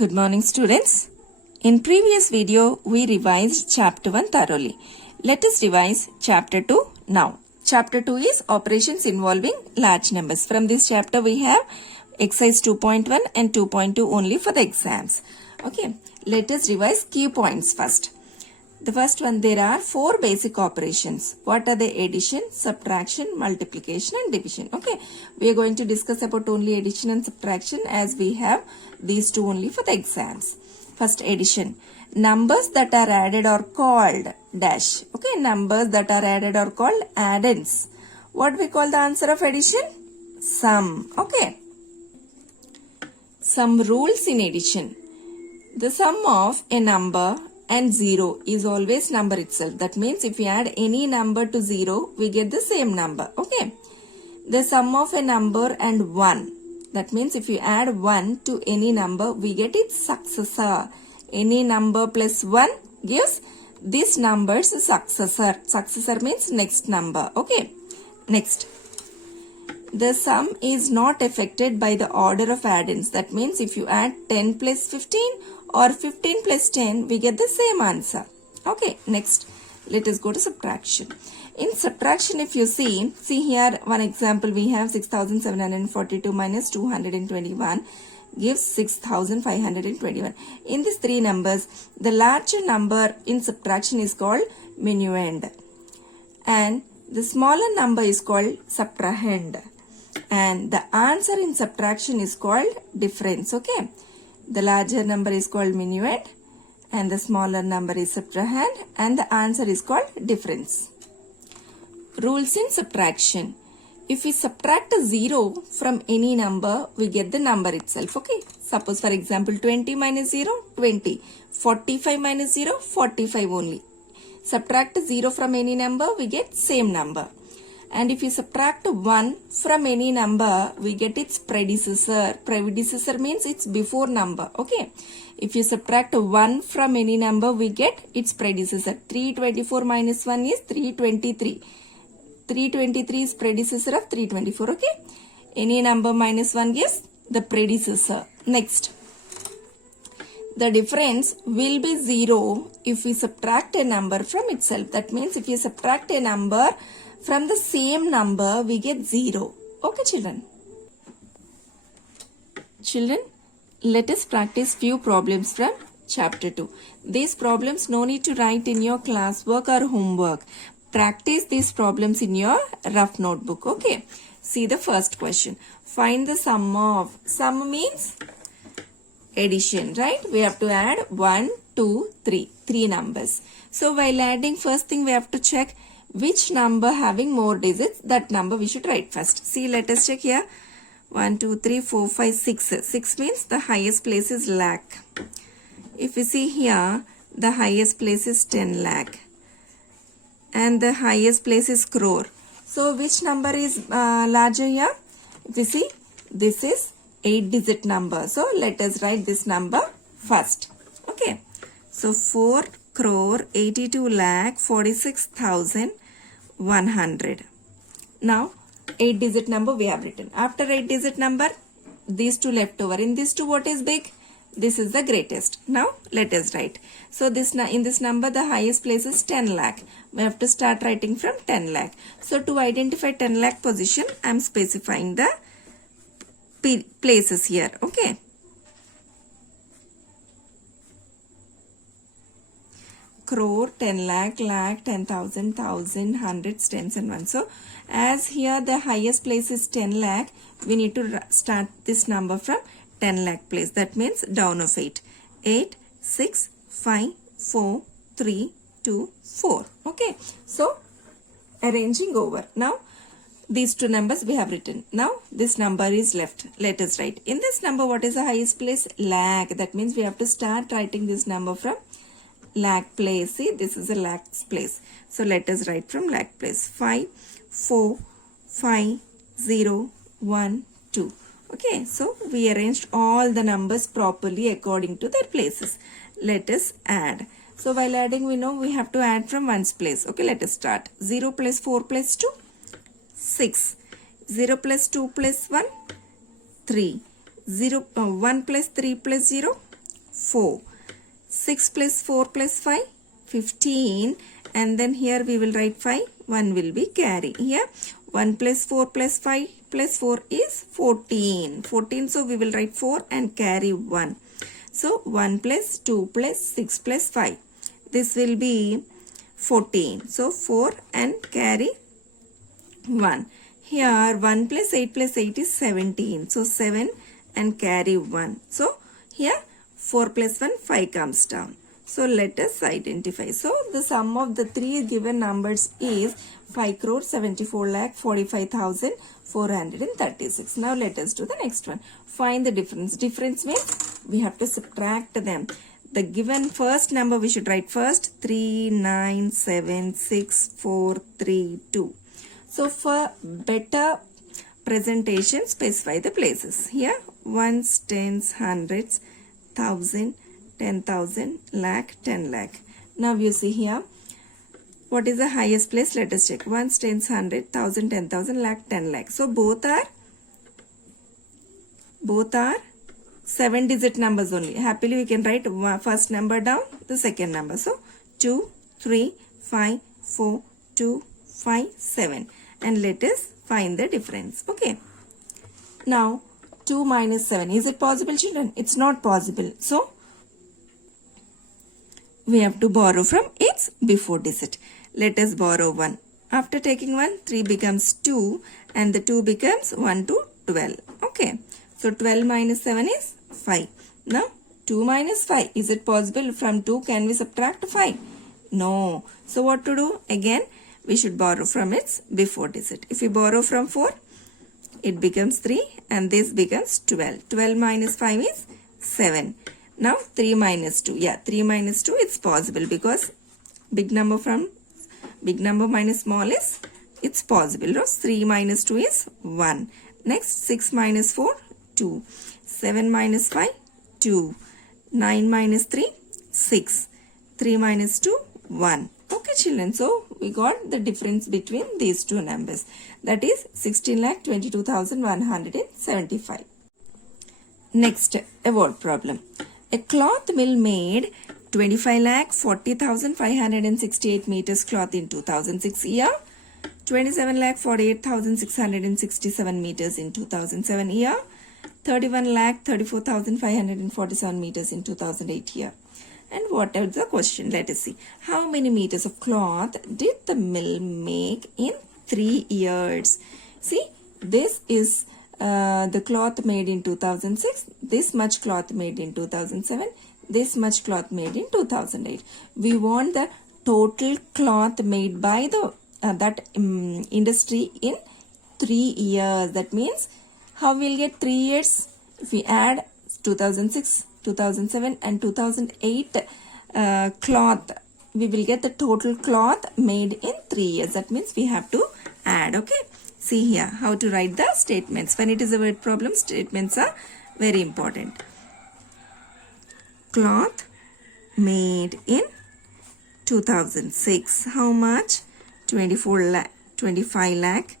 Good morning, students. In previous video, we revised chapter 1 thoroughly. Let us revise chapter 2 now. Chapter 2 is operations involving large numbers. From this chapter, we have exercise 2.1 and 2.2 only for the exams. Okay, let us revise key points first. The first one, there are 4 basic operations. What are they? Addition, subtraction, multiplication and division. Okay, we are going to discuss about only addition and subtraction as we have these two only for the exams. First, addition. Numbers that are added are called dash. Okay, numbers that are added are called addends. What we call the answer of addition? Sum. Okay. Some rules in addition. The sum of a number and 0 is always number itself. That means if we add any number to 0, we get the same number. Okay. The sum of a number and 1. That means if you add 1 to any number, we get its successor. Any number plus 1 gives this number's successor. Successor means next number. Okay. Next. The sum is not affected by the order of addends. That means if you add 10 plus 15 or 15 plus 10, we get the same answer. Okay, next, let us go to subtraction. In subtraction, if you see here one example, we have 6742 minus 221 gives 6521. In these three numbers, the larger number in subtraction is called minuend and the smaller number is called subtrahend. And the answer in subtraction is called difference. Okay. The larger number is called minuend and the smaller number is subtrahend and the answer is called difference. Rules in subtraction. If we subtract a 0 from any number, we get the number itself. Okay. Suppose for example 20 minus 0, 20. 45 minus 0, 45 only. Subtract a 0 from any number, we get same number. And if you subtract 1 from any number, we get its predecessor. Predecessor means it's before number. Okay. If you subtract 1 from any number, we get its predecessor. 324 minus 1 is 323. 323 is predecessor of 324. Okay. Any number minus 1 gives the predecessor. Next. The difference will be 0 if we subtract a number from itself. That means if you subtract a number from the same number, we get 0. Okay, children. Children, let us practice few problems from chapter 2. These problems no need to write in your classwork or homework. Practice these problems in your rough notebook. Okay. See the first question. Find the sum of. Sum means addition, right? We have to add 1, 2, 3. 3 numbers. So while adding, first thing we have to check which number having more digits, that number we should write first. See, let us check here. 1, 2, 3, 4, 5, 6. 6 means the highest place is lakh. If we see here, the highest place is 10 lakh. And the highest place is crore. So which number is larger here? If we see, this is 8-digit number. So let us write this number first. Okay. So 4 crore 82 lakh 46,100. Now 8-digit number we have written. After 8-digit number, these two left over. In these two, what is big? This is the greatest. Now let us write. So this in this number, the highest place is 10 lakh. We have to start writing from 10 lakh. So to identify 10 lakh position, I am specifying the places here. Okay. Crore, 10 lakh, 10,000, 1,000, hundreds, tens and ones. So as here the highest place is 10 lakh, we need to start this number from 10 lakh place. That means down of 8. 8, 6, 5, 4, 3, 2, 4. Okay. So arranging over. Now these two numbers we have written. Now this number is left. Let us write. In this number, what is the highest place? Lakh. That means we have to start writing this number from lakh place. See, this is a lakhs place. So let us write from lakh place. 5, 4, 5, 0, 1, 2. Okay, so we arranged all the numbers properly according to their places. Let us add. So while adding, we know we have to add from ones place. Okay, let us start. 0 plus 4 plus 2, 6. 0 plus 2 plus 1, 3. 1 plus 3 plus 0, 4. 6 plus 4 plus 5, 15. And then here we will write 5. 1 will be carry. Here 1 plus 4 plus 5 plus 4 is 14. 14, so we will write 4 and carry 1. So 1 plus 2 plus 6 plus 5. This will be 14. So 4 and carry 1. Here 1 plus 8 is 17. So 7 and carry 1. So here 4 plus 1, 5 comes down. So let us identify. So the sum of the three given numbers is 5,74,45,436. Now let us do the next one. Find the difference. Difference means we have to subtract them. The given first number we should write first. 3,9,7,6,4,3,2. So for better presentation, specify the places. Here ones, tens, hundreds, thousand, 10,000, lakh, 10 lakh. Now you see here, what is the highest place? Let us check. Ones, tens, 100, 1,000, 10,000, lakh, 10 lakh. So both are 7-digit numbers only. Happily we can write first number down, the second number. So 2, 3, 5, 4, 2, 5, 7. And let us find the difference. Okay. Now 2 minus 7. Is it possible, children? It's not possible. So we have to borrow from its before digit. Let us borrow 1. After taking 1, 3 becomes 2 and the 2 becomes 1 to 12. Okay. So 12 minus 7 is 5. Now 2 minus 5. Is it possible from 2 can we subtract 5? No. So what to do? Again, we should borrow from its before digit. If we borrow from 4, it becomes 3 and this becomes 12. 12 minus 5 is 7. Now 3 minus 2. Yeah, 3 minus 2 it's possible because big number minus small is it's possible. 3 minus 2 is 1. Next 6 minus 4, 2. 7 minus 5, 2. 9 minus 3, 6. 3 minus 2, 1. Okay children, so we got the difference between these two numbers. That is 16,22,175. Next, a word problem. A cloth mill made 25,40,568 meters cloth in 2006 year, 27,48,667 meters in 2007 year, 31,34,547 meters in 2008 year. And what is the question? Let us see. How many meters of cloth did the mill make in 3 years? See, this is the cloth made in 2006, this much cloth made in 2007, this much cloth made in 2008. We want the total cloth made by the industry in 3 years. That means how we'll get 3 years? If we add 2006, 2007 and 2008 cloth, we will get the total cloth made in 3 years. That means we have to add. Okay. See here how to write the statements. When it is a word problem, statements are very important. Cloth made in 2006. How much? 25 lakh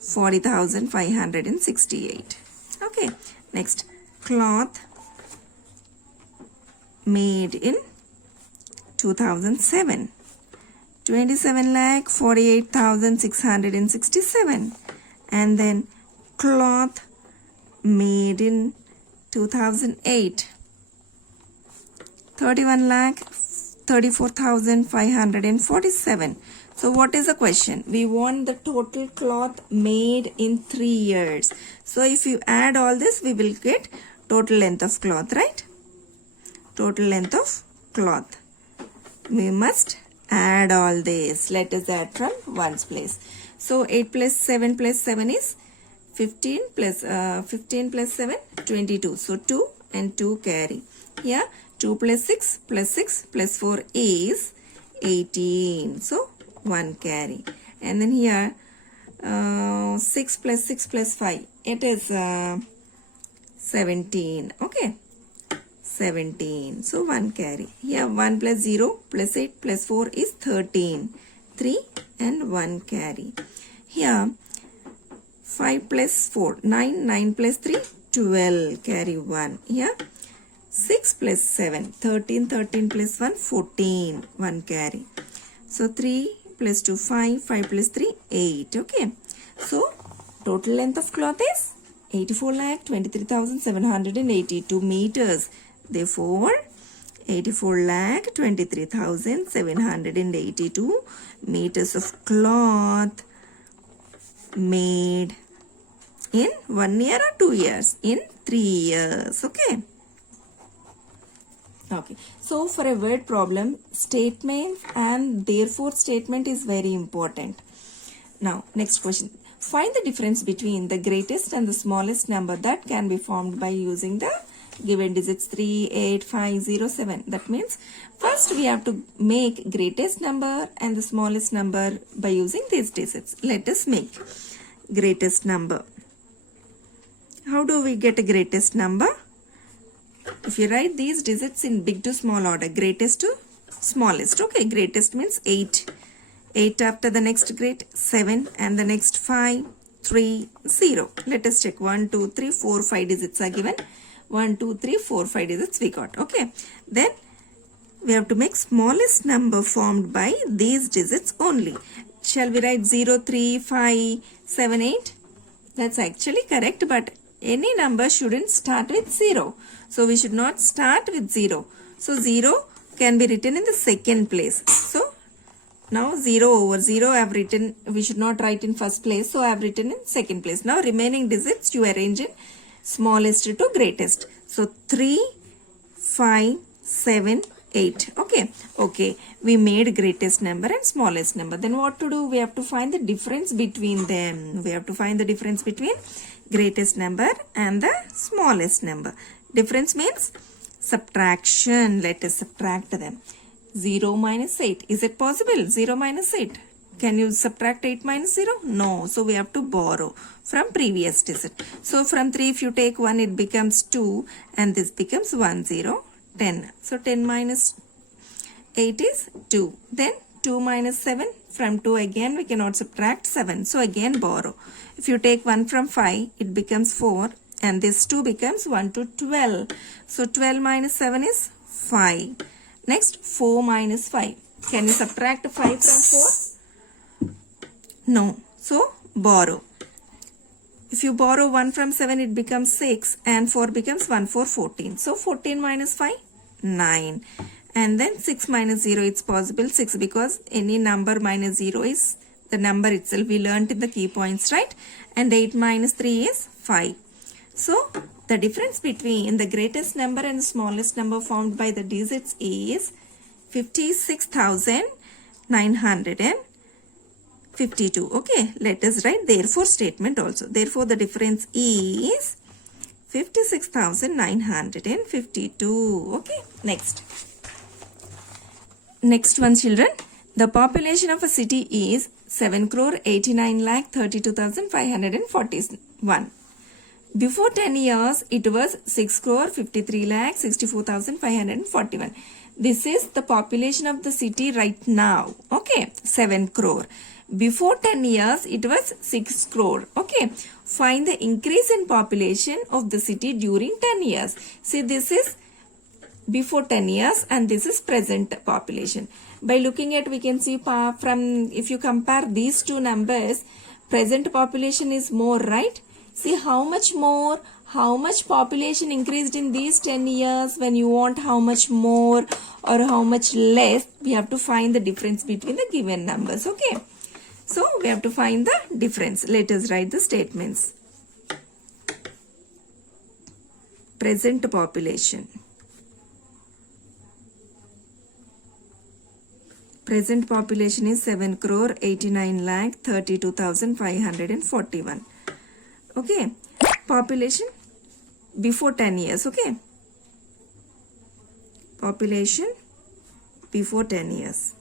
40,568. Okay. Next, cloth made in 2007. 27,48,667. And then cloth made in 2008. 31,34,547. So what is the question? We want the total cloth made in 3 years. So if you add all this, we will get total length of cloth, right? Total length of cloth. We must add all this. Let us add from ones place. So 8 plus 7 plus 7 is 15 plus 7, 22. So 2 and 2 carry. Here 2 plus 6 plus 6 plus 4 is 18. So 1 carry. And then here 6 plus 6 plus 5. It is 17. Okay. 17. So 1 carry. Here 1 plus 0 plus 8 plus 4 is 13. 3 and 1 carry. Here 5 plus 4, 9. 9 plus 3, 12. Carry 1. Here 6 plus 7, 13, 13 plus 1, 14, 1 carry. So 3 plus 2, 5, 5 plus 3, 8. Okay. So total length of cloth is 84,23,782 meters. Therefore, 84,23,782 meters of cloth made in 1 year or 2 years? In 3 years. Okay. Okay. So for a word problem, statement and therefore statement is very important. Now, next question. Find the difference between the greatest and the smallest number that can be formed by using the given digits 3, 8, 5, 0, 7. That means first we have to make greatest number and the smallest number by using these digits. Let us make greatest number. How do we get a greatest number? If you write these digits in big to small order, greatest to smallest. Okay, greatest means 8. 8 after the next great, 7 and the next 5, 3, 0. Let us check 1, 2, 3, 4, 5 digits are given. 1, 2, 3, 4, 5 digits we got. Okay. Then we have to make smallest number formed by these digits only. Shall we write 0, 3, 5, 7, 8? That's actually correct, but any number shouldn't start with 0. So we should not start with 0. So 0 can be written in the second place. So now 0 over 0 I have written, we should not write in first place. So I have written in second place. Now remaining digits you arrange in smallest to greatest. So 3, 5, 7, 8. Okay. Okay. We made greatest number and smallest number. Then what to do? We have to find the difference between them. We have to find the difference between greatest number and the smallest number. Difference means subtraction. Let us subtract them. 0 minus 8. Is it possible? 0 minus 8. Can you subtract 8 minus 0? No. So we have to borrow from previous digit. So from 3 if you take 1 it becomes 2 and this becomes 1, 0, 10. So 10 minus 8 is 2. Then 2 minus 7. From 2 again we cannot subtract 7. So again borrow. If you take 1 from 5 it becomes 4 and this 2 becomes 1 to 12. So 12 minus 7 is 5. Next 4 minus 5. Can you subtract 5 from 4? No. So borrow. If you borrow 1 from 7 it becomes 6 and 4 becomes 1, 4, 14. So 14 minus 5, 9. And then 6 minus 0 it's possible 6 because any number minus 0 is the number itself. We learnt in the key points, right? And 8 minus 3 is 5. So the difference between the greatest number and the smallest number formed by the digits is 56,952. Okay, let us write therefore statement also. Therefore the difference is 56,952. Okay, next one, children. The population of a city is 7,89,32,541. Before 10 years, it was 6,53,64,541. This is the population of the city right now. Okay, 7 crore. Before 10 years, it was 6 crore. Okay, find the increase in population of the city during 10 years. See, this is before 10 years and this is present population. By looking at, we can see from, if you compare these two numbers, present population is more, right? See how much more, how much population increased in these 10 years. When you want how much more or how much less, we have to find the difference between the given numbers. Okay. So we have to find the difference. Let us write the statements. Present population. Present population is 7,89,32,541. Okay, population before 10 years, okay. Population before 10 years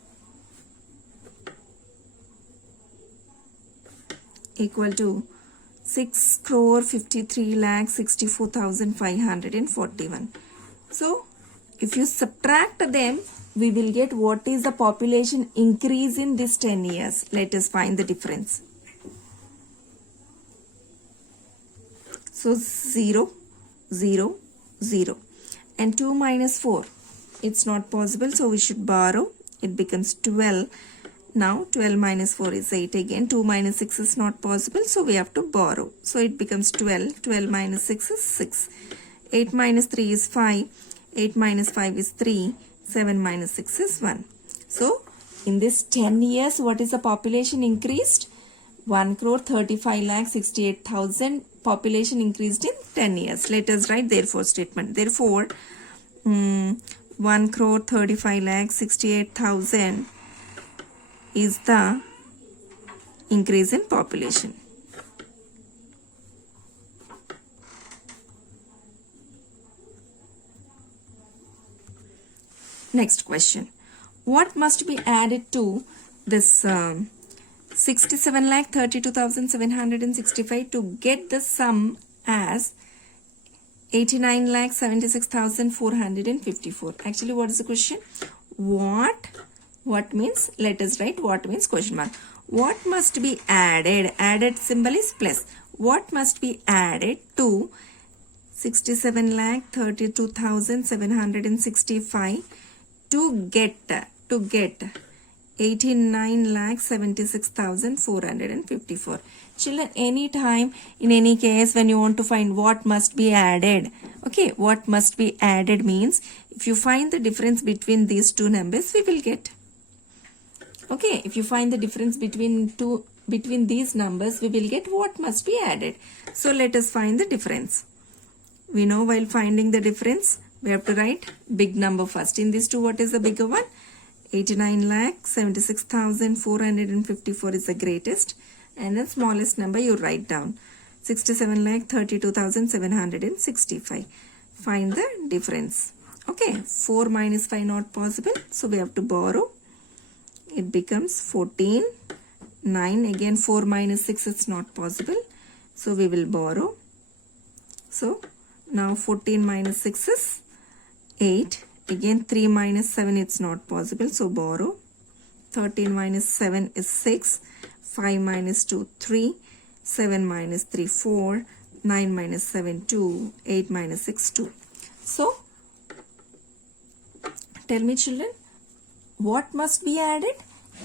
equal to 6,53,64,541. So, if you subtract them, we will get what is the population increase in this 10 years. Let us find the difference. So 0, 0, 0. and 2 minus 4. It's not possible, so we should borrow. It becomes 12. Now 12 minus 4 is 8 again. 2 minus 6 is not possible, so we have to borrow. So it becomes 12. 12 minus 6 is 6. 8 minus 3 is 5. 8 minus 5 is 3. 7 minus 6 is 1. So in this 10 years, what is the population increased? 1,35,68,000 population increased in 10 years. Let us write therefore statement. Therefore, 1,35,68,000 is the increase in population. Next question. What must be added to this 67,32,765 to get the sum as 89,76,454? Actually, what is the question? What means, let us write what means question mark. What must be added? Added symbol is plus. What must be added to 67,32,765 to get 89,76,454. Children, anytime, in any case, when you want to find what must be added, okay, what must be added means, if you find the difference between these two numbers, we will get. Okay, if you find the difference between these numbers, we will get what must be added. So let us find the difference. We know while finding the difference, we have to write big number first. In these two, what is the bigger one? 89,76,454 is the greatest, and the smallest number you write down. 67,32,765. Find the difference. Okay, 4 minus 5 not possible, so we have to borrow. It becomes 14. 9 again, 4 minus 6 is not possible, so we will borrow. So now 14 minus 6 is 8. Again 3 minus 7 it's not possible, so borrow. 13 minus 7 is 6. 5 minus 2 3. 7 minus 3 4. 9 minus 7 2. 8 minus 6 2. So tell me children, what must be added?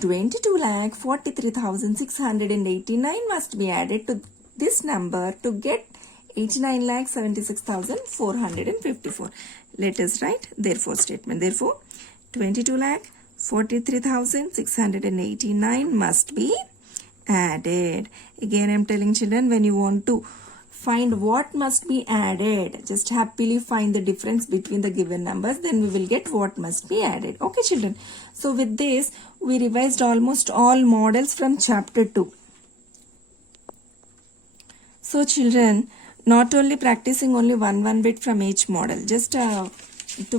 22,43,689 must be added to this number to get 89,76,454. Let us write therefore statement. Therefore, 22,43,689 must be added. Again, I am telling children, when you want to find what must be added, just happily find the difference between the given numbers, then we will get what must be added. Okay, children. So with this, we revised almost all models from chapter 2. So children, not only practicing only one bit from each model, just to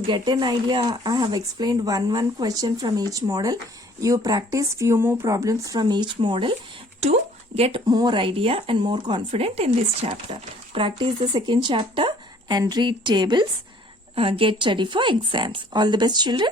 get an idea, I have explained one question from each model. You practice few more problems from each model to get more idea and more confident in this chapter. Practice the second chapter and read tables. Get ready for exams. All the best children.